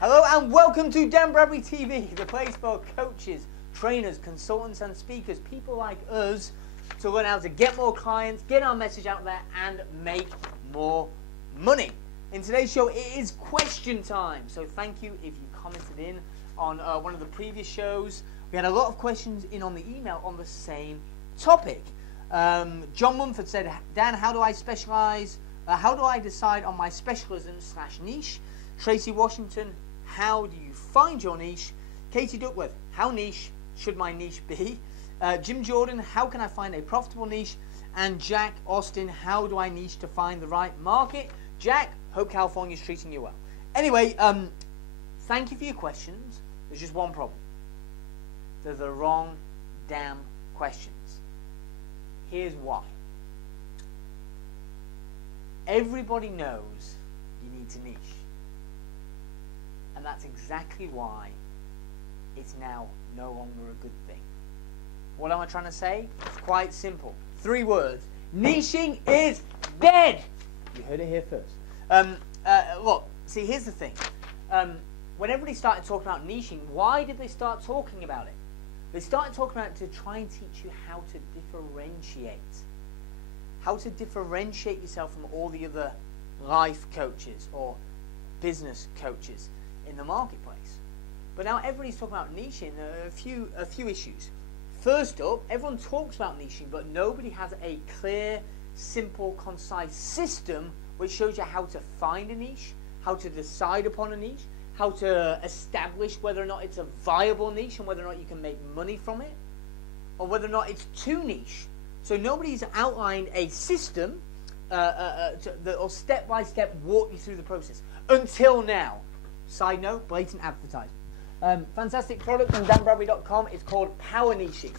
Hello and welcome to Dan Bradbury TV, the place for coaches, trainers, consultants and speakers, people like us, to learn how to get more clients, get our message out there and make more money. In today's show, it is question time. So thank you if you commented in on one of the previous shows. We had a lot of questions in on the email on the same topic. John Mumford said, Dan, how do I specialize? How do I decide on my specialism / niche? Tracy Washington, how do you find your niche? Katie Duckworth, how niche should my niche be? Jim Jordan, how can I find a profitable niche? And Jack Austin, how do I niche to find the right market? Jack, hope California's treating you well. Anyway, thank you for your questions. There's just one problem. They're the wrong damn questions. Here's why. Everybody knows you need to niche. And that's exactly why it's now no longer a good thing. What am I trying to say? It's quite simple. 3 words. Niching is dead. You heard it here first. Look, see, here's the thing. When everybody started talking about niching, why did they start talking about it? They started talking about it to try and teach you how to differentiate. How to differentiate yourself from all the other life coaches or business coaches in the marketplace. But now everybody's talking about niching. A few issues. First up, everyone talks about niching, but nobody has a clear, simple, concise system which shows you how to find a niche, how to decide upon a niche, how to establish whether or not it's a viable niche and whether or not you can make money from it, or whether or not it's too niche. So nobody's outlined a system that will step-by-step walk you through the process. Until now. Side note, blatant advertising. Fantastic product on danbradbury.com. It's called Power Niching.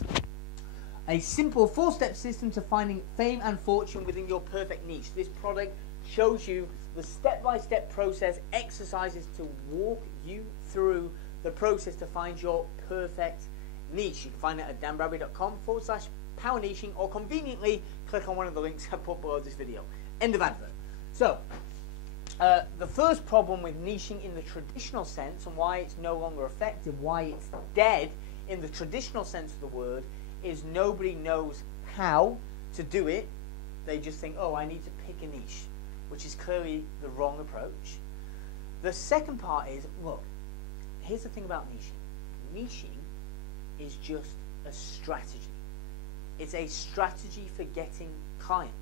A simple 4-step system to finding fame and fortune within your perfect niche. This product shows you the step-by-step process, exercises to walk you through the process to find your perfect niche. You can find it at danbradbury.com/power niching, or conveniently click on one of the links I put below this video. End of advert. So, the first problem with niching in the traditional sense and why it's no longer effective, why it's dead in the traditional sense of the word, is nobody knows how to do it. They just think, oh, I need to pick a niche, which is clearly the wrong approach. The second part is, look, here's the thing about niching. Niching is just a strategy. It's a strategy for getting clients.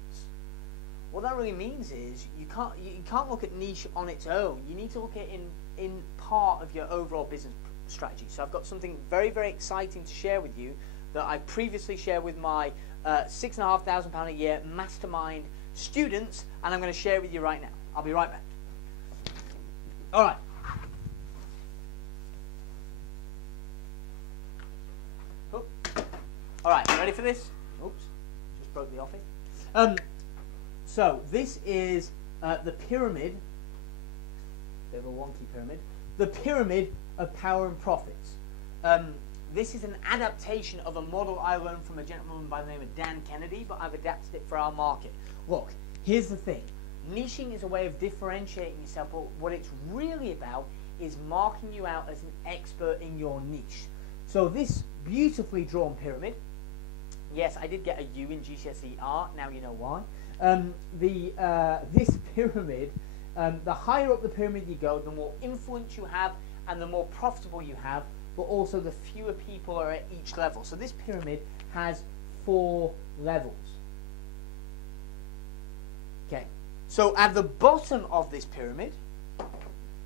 What that really means is you can't look at niche on its own. You need to look at it in part of your overall business strategy. So I've got something very, very exciting to share with you that I previously shared with my £6,500 a year mastermind students, and I'm going to share it with you right now. I'll be right back. All right. Oh. All right, ready for this? Oops, just broke the office. So this is the pyramid, bit of a wonky pyramid, the pyramid of power and profits. This is an adaptation of a model I learned from a gentleman by the name of Dan Kennedy, but I've adapted it for our market. Look, here's the thing. Niching is a way of differentiating yourself, but what it's really about is marking you out as an expert in your niche. So this beautifully drawn pyramid, yes, I did get a U in GCSE art, now you know why. This pyramid, the higher up the pyramid you go, the more influence you have and the more profitable you have, but also the fewer people are at each level. So this pyramid has 4 levels. Okay, so at the bottom of this pyramid,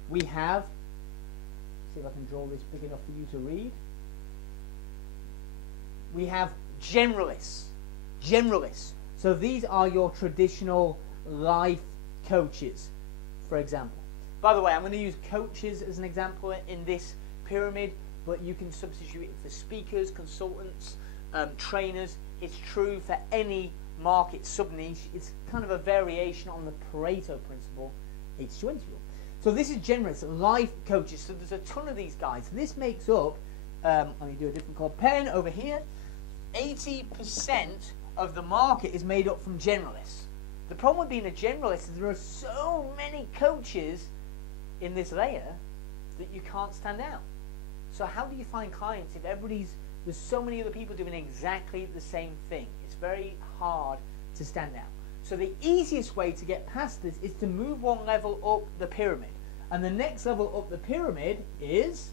we have, see if I can draw this big enough for you to read. We have generalists. Generalists. So these are your traditional life coaches, for example. By the way, I'm going to use coaches as an example in this pyramid, but you can substitute it for speakers, consultants, trainers. It's true for any market sub-niche. It's kind of a variation on the Pareto principle, H2N rule. So this is generous life coaches. So there's a ton of these guys. This makes up, let me do a different color pen over here, 80% of the market is made up from generalists. The problem with being a generalist is there are so many coaches in this layer that you can't stand out. So how do you find clients if there's so many other people doing exactly the same thing? It's very hard to stand out. So the easiest way to get past this is to move one level up the pyramid. And the next level up the pyramid is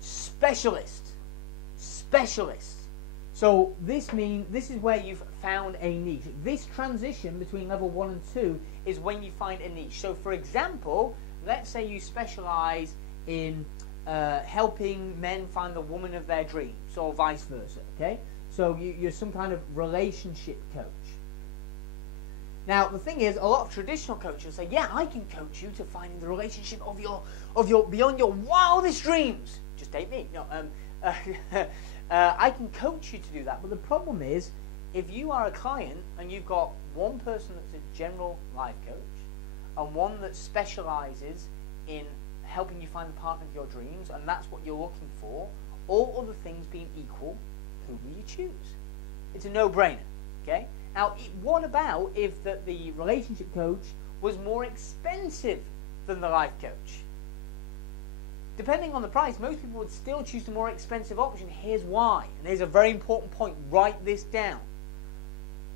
specialist. Specialist. So this is where you've found a niche. This transition between level 1 and 2 is when you find a niche. So for example, let's say you specialize in helping men find the woman of their dreams, or vice versa, okay? So you're some kind of relationship coach. Now the thing is, a lot of traditional coaches say, yeah, I can coach you to finding the relationship of your beyond your wildest dreams. Just date me. No, I can coach you to do that. But the problem is, if you are a client and you've got one person that's a general life coach and one that specializes in helping you find the partner of your dreams, and that's what you're looking for, all other things being equal, who will you choose? It's a no-brainer, okay? Now, what about if the relationship coach was more expensive than the life coach? Depending on the price, most people would still choose the more expensive option. Here's why, and here's a very important point. Write this down.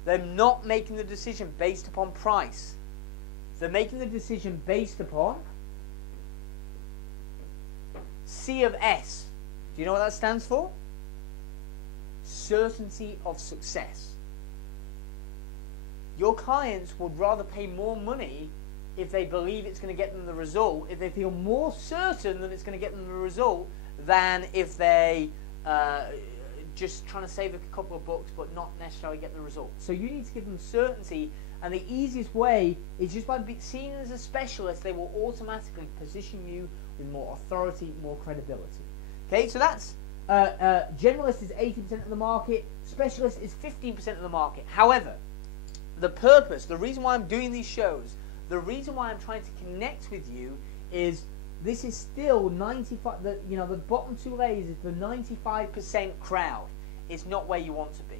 They're not making the decision based upon price. They're making the decision based upon C of S. Do you know what that stands for? Certainty of success. Your clients would rather pay more money if they believe it's going to get them the result, if they feel more certain that it's going to get them the result, than if they just trying to save a couple of bucks but not necessarily get the result. So you need to give them certainty, and the easiest way is just by being seen as a specialist. They will automatically position you with more authority, more credibility. Okay, so that's generalist is 80% of the market, specialist is 15% of the market. However, the purpose, the reason why I'm doing these shows, the reason why I'm trying to connect with you is this is still 95. The bottom two layers is the 95% crowd. It's not where you want to be.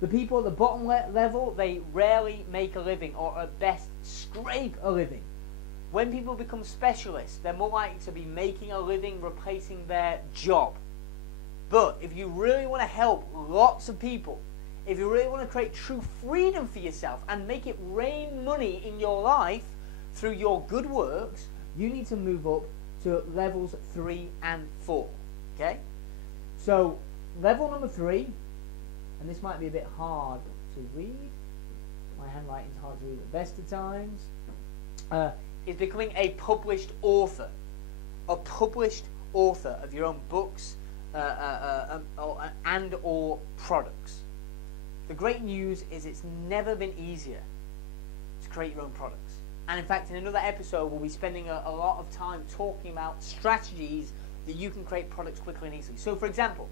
The people at the bottom level, they rarely make a living, or at best scrape a living. When people become specialists, they're more likely to be making a living, replacing their job. But if you really want to help lots of people, if you really want to create true freedom for yourself and make it rain money in your life through your good works, you need to move up to levels 3 and 4. Okay? So, level number 3, and this might be a bit hard to read. My handwriting is hard to read at the best of times. Is becoming a published author. A published author of your own books and or products. The great news is it's never been easier to create your own products. And in fact, in another episode, we'll be spending a lot of time talking about strategies that you can create products quickly and easily. So for example,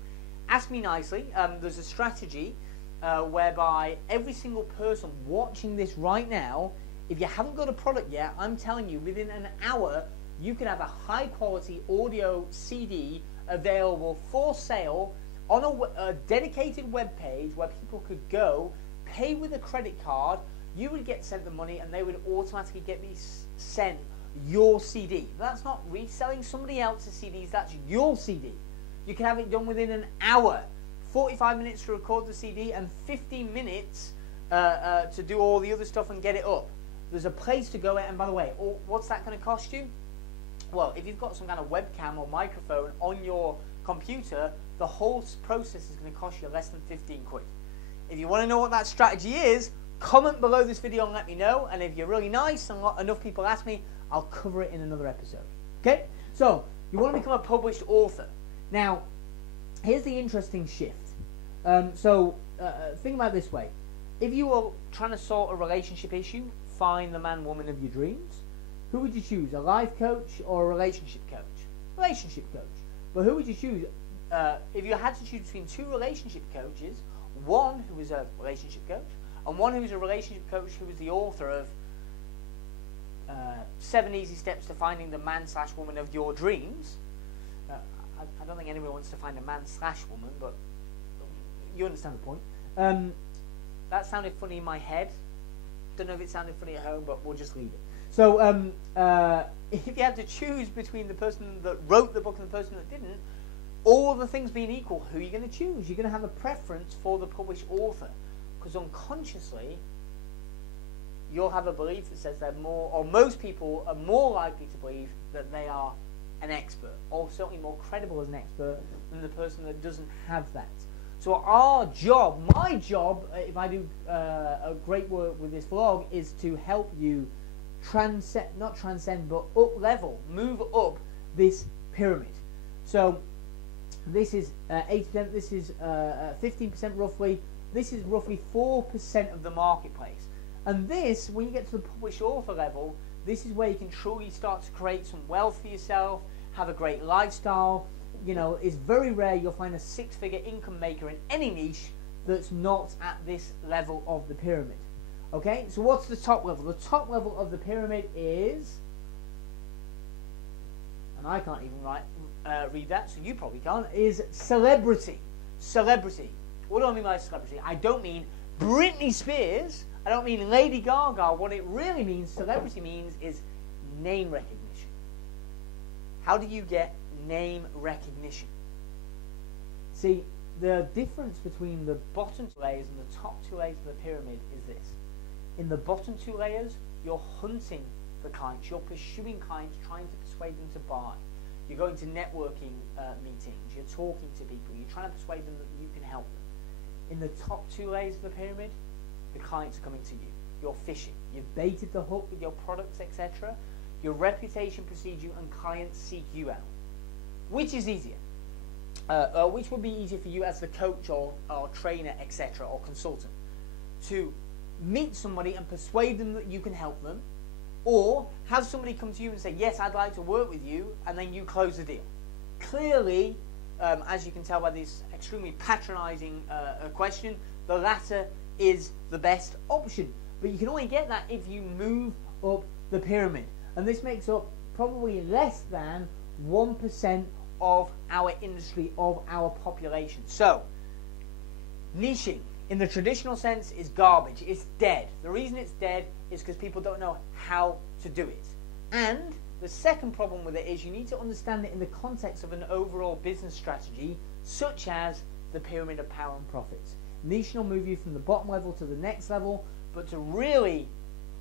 Ask Me Nicely, there's a strategy whereby every single person watching this right now, if you haven't got a product yet, I'm telling you, within an hour, you can have a high quality audio CD available for sale on a dedicated web page where people could go, pay with a credit card, you would get sent the money, and they would automatically get me sent your CD. That's not reselling somebody else's CDs, that's your CD. You can have it done within an hour. 45 minutes to record the CD and 15 minutes to do all the other stuff and get it up. There's a place to go, and by the way, what's that going to cost you? Well, if you've got some kind of webcam or microphone on your computer, the whole process is going to cost you less than 15 quid. If you want to know what that strategy is, comment below this video and let me know. And if you're really nice and enough people ask me, I'll cover it in another episode. Okay? So, you want to become a published author. Now, here's the interesting shift. Think about it this way. If you were trying to solve a relationship issue, find the man, woman of your dreams, who would you choose? A life coach or a relationship coach? Relationship coach. But who would you choose? If you had to choose between two relationship coaches, one who was a relationship coach and one who was a relationship coach who was the author of 7 Easy Steps to Finding the Man/Woman of Your Dreams. I don't think anyone wants to find a man/woman, but you understand the point. That sounded funny in my head. Don't know if it sounded funny at home, but we'll just leave it. So if you had to choose between the person that wrote the book and the person that didn't, all the things being equal, who are you going to choose? You're going to have a preference for the published author, because unconsciously you'll have a belief that says they're more, or most people are more likely to believe that they are an expert, or certainly more credible as an expert than the person that doesn't have that. So our job, my job, if I do a great work with this vlog, is to help you not transcend, but up level, move up this pyramid. So this is 80%, this is 15% roughly, this is roughly 4% of the marketplace. And this, when you get to the published author level, this is where you can truly start to create some wealth for yourself, have a great lifestyle. You know, it's very rare you'll find a six-figure income maker in any niche that's not at this level of the pyramid. Okay, so what's the top level? The top level of the pyramid is, and I can't even read that, so you probably can't, is celebrity. Celebrity. What do I mean by celebrity? I don't mean Britney Spears. I don't mean Lady Gaga. What it really means, celebrity means, is name recognition. How do you get name recognition? See, the difference between the bottom two layers and the top two layers of the pyramid is this. In the bottom two layers, you're hunting for clients. You're pursuing clients, trying to persuade them to buy. You're going to networking meetings. You're talking to people. You're trying to persuade them that you can help them. In the top two layers of the pyramid, the clients are coming to you. You're fishing. You've baited the hook with your products, etc. Your reputation precedes you, and clients seek you out. Which is easier? Which would be easier for you as the coach or trainer, etc., or consultant? To meet somebody and persuade them that you can help them, or have somebody come to you and say, yes, I'd like to work with you, and then you close the deal? Clearly, as you can tell by this extremely patronizing question, the latter is the best option. But you can only get that if you move up the pyramid. And this makes up probably less than 1% of our industry, of our population. So, niching, in the traditional sense, is garbage. It's dead. The reason it's dead is because people don't know how to do it. And the second problem with it is you need to understand it in the context of an overall business strategy, such as the pyramid of power and profits. Niching will move you from the bottom level to the next level, but to really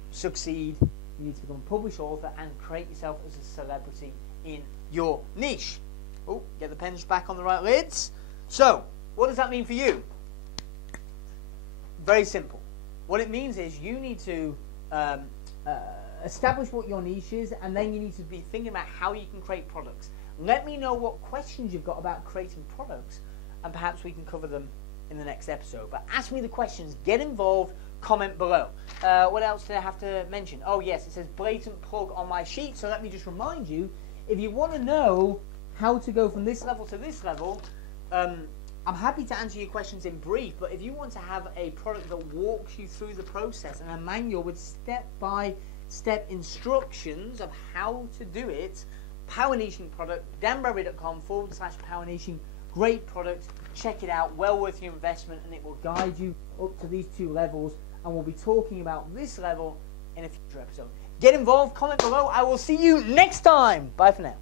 succeed, you need to become a published author and create yourself as a celebrity in your niche. Oh, get the pens back on the right lids. So, what does that mean for you? Very simple. What it means is you need to establish what your niche is, and then you need to be thinking about how you can create products. Let me know what questions you've got about creating products, and perhaps we can cover them in the next episode. But ask me the questions, get involved, comment below. What else did I have to mention? Oh yes, it says blatant plug on my sheet, so let me just remind you, if you want to know how to go from this level to this level, I'm happy to answer your questions in brief, but if you want to have a product that walks you through the process and a manual with step-by-step instructions of how to do it, power niching product, danbradbury.com/power niching, great product, check it out, well worth your investment, and it will guide you up to these two levels, and we'll be talking about this level in a future episode. Get involved, comment below, I will see you next time. Bye for now.